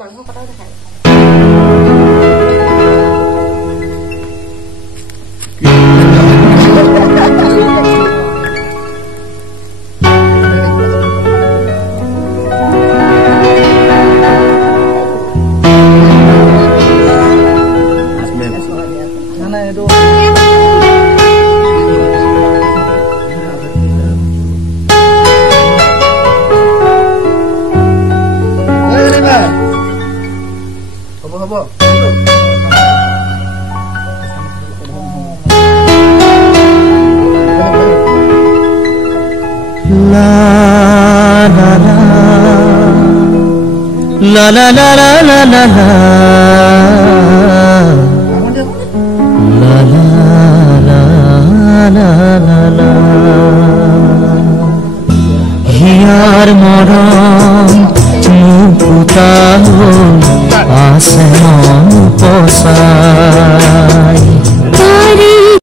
মাংস কটাও দেখায় La la la la la la la la la la la la la Hiyar moram mukuta